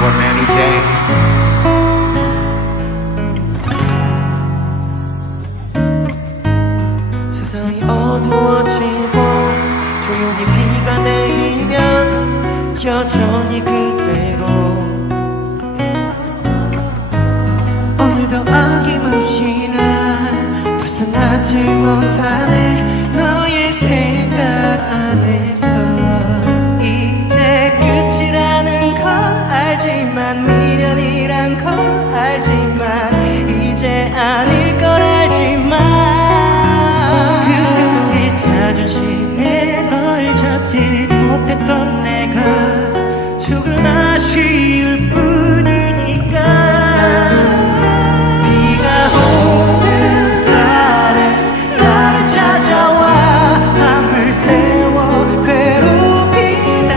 One any day. 세상이 어두워지고 조용히 비가 내리면 여전히 그대로 오늘도 어김없이 난 벗어나질 못하네 너의 생각 안에서 이제 끝이라는 걸 알지만 미련이란 걸 알지만 이제 아닐 걸 알지만 끝까지 자존심에 널 잡지 못했던 내가 조금 아쉬울 뿐이니까 비가 오는 날에 나를 찾아와 밤을 새워 괴롭히다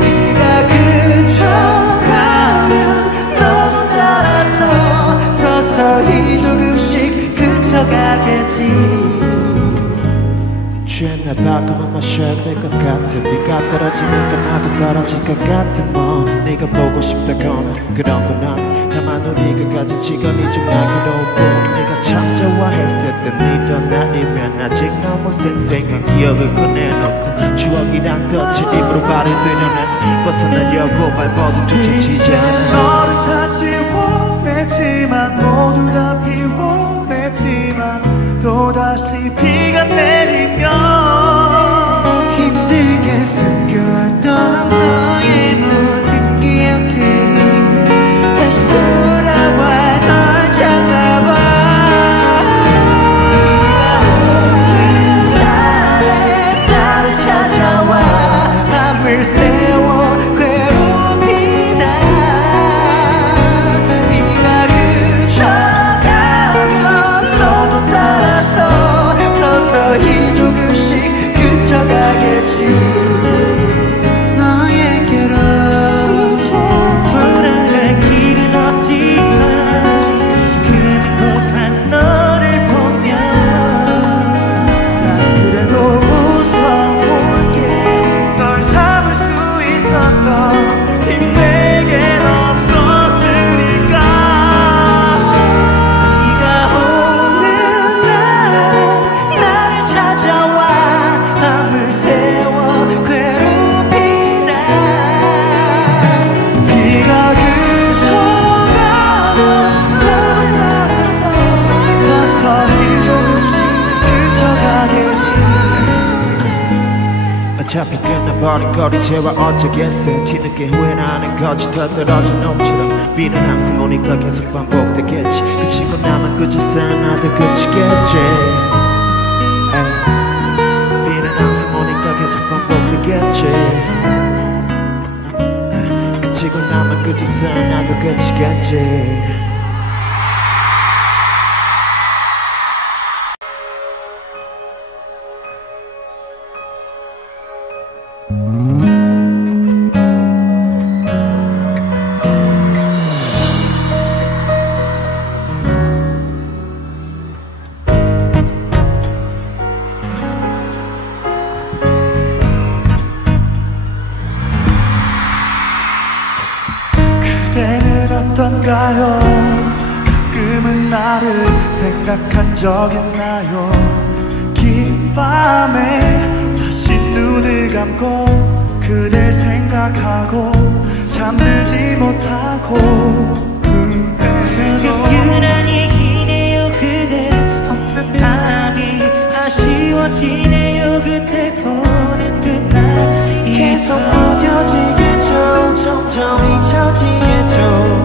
비가 그쳐가면 너도 따라서 서서히 조금씩 그쳐가겠지 취했나 봐 그만 마셔야 될 것 같아 비가 떨어지니까 나도 떨어질 것 같아 뭐 네가 보고 싶다거나 그런 건 아니 다만 우리가 가진 시간이 좀 날카롭고 네가 참 좋아했을 땐 일어나면 아직 너무 생생한 기억을 꺼내놓고 추억이란 덫을 입으로 발을 들여내 벗어나려고 발버둥조차 치지 않아 너를 다 지워냈지만 모두 다 비워냈지만 또다시 비가 내리면 힘들게 숨겨왔던 너의 모든 기억들이 다시 돌아와 널 찾아봐 나를 찾아와 밤을 새워 괴롭히다 비가 그쳐가면 너도 따라서 서서히 조금씩 그쳐가겠지 너에게로 돌아갈 길은 없지만 지금 행복한 너를 보면 난 그래도 웃어볼게 널 잡을 수 있었던 힘 내겐 없었으니까 비가 오는 날 나를 찾아와 밤을 새워 괴롭히다 비가 그쳐가면 너를 따라서 서서히 조금씩 그쳐가겠지 어차피 끝나버린 거리제와 어쩌겠어 뒤늦게 후회나는 거지 더 떨어진 놈처럼 비는 항상 오니까 계속 반복되겠지 그치고 나만 그저 나도 그치겠지 에이. 비는 항상 오니까 계속 반복되겠지 에이. 그치고 나만 그저 나도 그치겠지 그때는 어떤가요? 가끔은 나를 생각한 적 있나요? 긴 밤에 다시 눈을 감고 그댈 생각하고 잠들지 못하고 유난히 기네요 그대 없는 밤이 아쉬워지네요 그때 보낸 그날 계속 무뎌지겠죠 점점 잊혀지겠죠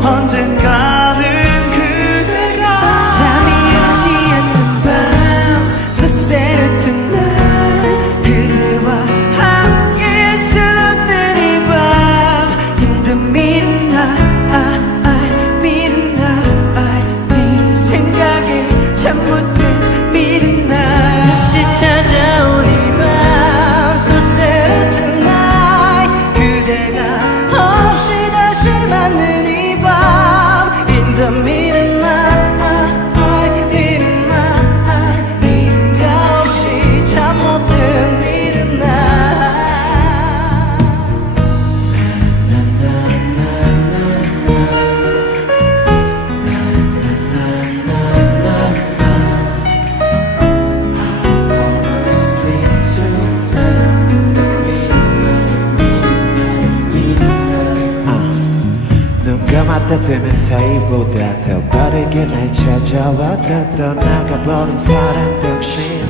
언젠가는 그대가 잠이 오지 않는 밤 서세렸던 날 그대와 함께 수 없는 이 밤 In the midnight midnight 네 생각에 잠 못 든 midnight 다시 찾아오 한때 뜨는 사이보다 더 빠르게 날 찾아왔다 떠나가버린 사랑 병신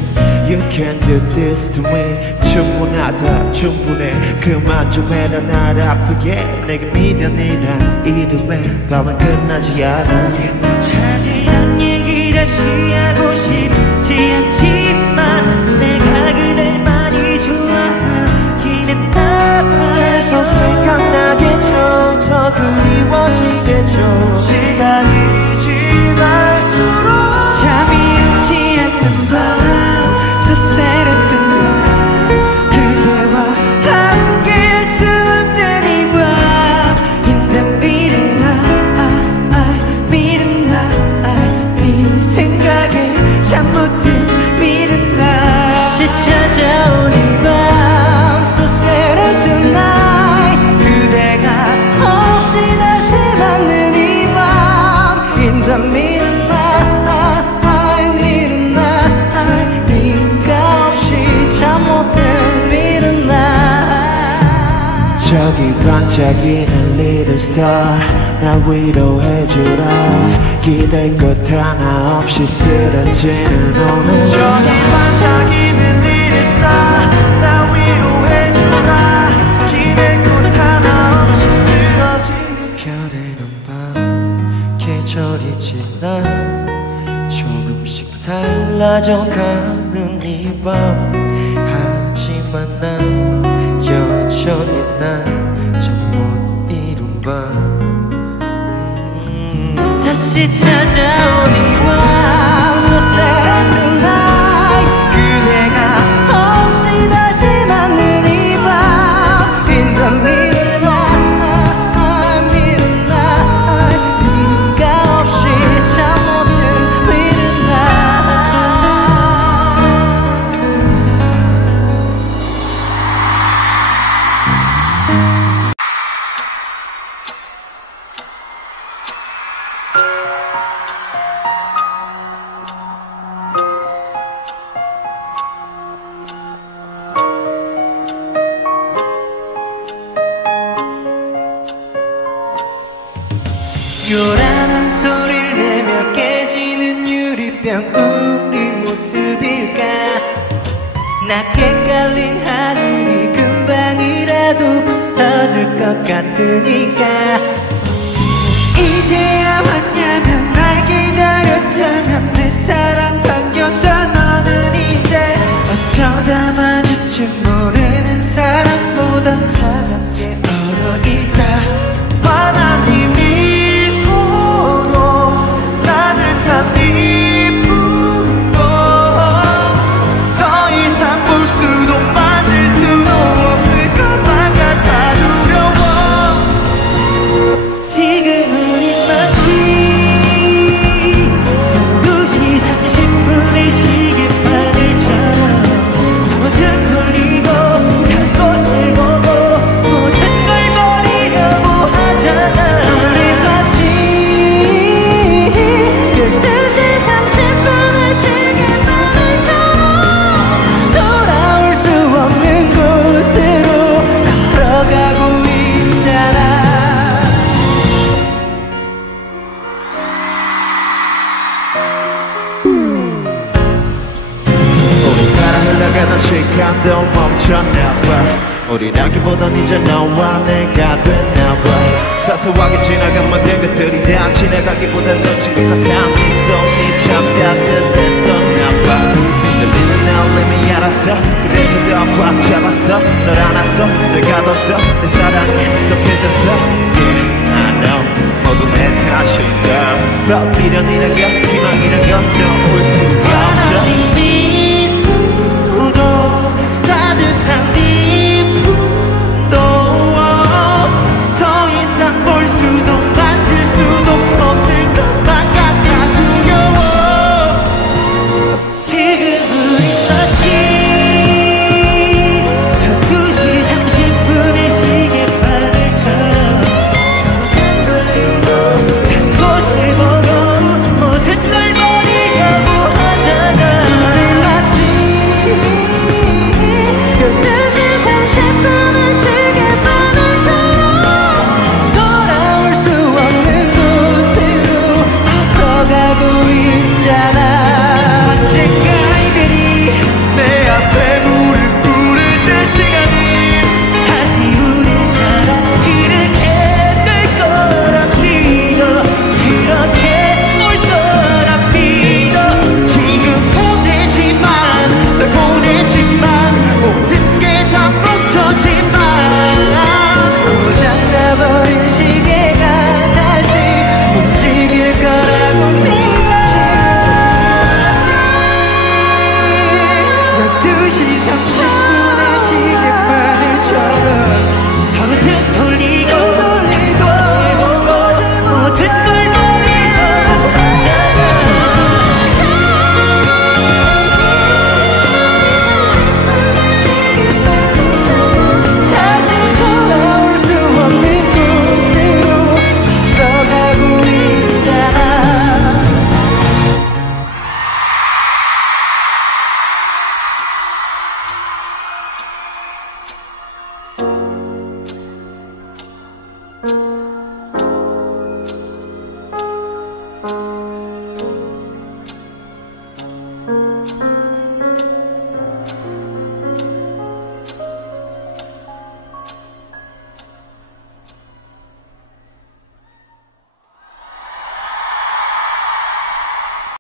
You can do this to me 충분하다 충분해 그만 좀 해라 날 아프게 내게 미련이란 이름의 밤은 끝나지 않아 하지만 얘기를 다시 하고 싶지 않지만 내가 그댈 많이 좋아하긴 했나봐 계속 생각나게 줘 더 그리워지겠죠 시간이 지날수록 잠이 오지 않는 밤 So sad tonight 그대와 함께 할 수 없는 이 밤 In the midnight midnight 네 생각에 잠 못 든 midnight 다시 찾아온 이 밤 So sad tonight 그대가 없이 다시 맞는 이 밤 In the midnight 저기 반짝이는 little star 나 위로해주라 기댈 것 하나 없이 쓰러지는 오늘 저기 반짝이는 little star 나 위로해주라 기댈 것 하나 없이 쓰러지는 별에는 밤 계절이 지나 조금씩 달라져가는 이 밤 하지만 난 여전히 난 잠 못 이룬 밤 다시 찾아온 이 밤 So sad tonight 그대가 없이 다시 맞는 이 밤 In the midnight midnight 네가 없이 잠 못 든 midnight 요란한 소리를 내며 깨지는 유리병 우리 모습일까 낮게 깔린 하늘이 금방이라도 부서질 것 같으니까 이제야 왔냐면 날 기다렸다면 내 사랑 반겼던 너는 이제 어쩌다 마주친 모르는 사람보다 차갑게 얼어있다 환한 이 미소도 따뜻한 네 품도 더 이상 볼 수도 만질 수도 없을 것만 같아 두려워 지금은 입맞지 12시 30분의 시계바늘처럼 잘못은 돌리고 갈 곳을 보고 모든 걸 버리려고 하잖아 우리 마치 12시 30분의 시계바늘처럼 돌아올 수 없는 곳으로 걸어가고 있잖아 우리가 흘러가던 시간도 멈췄나봐 우린 아기보단 이제 너와 내가 됐나봐 사소하게 지나간 모든 것들이 다 지나가기보다 놓친 것 같아 미소 네참 따뜻했었나봐 흔들리는 내 울림이 알았어 그래서 더 꽉 잡았어 널 안았어 널 가뒀어 내 사랑에 익숙해졌어 Yeah, I know 모두 내 탓일까 미련이란 건 희망이란 건 놓을 수가 없어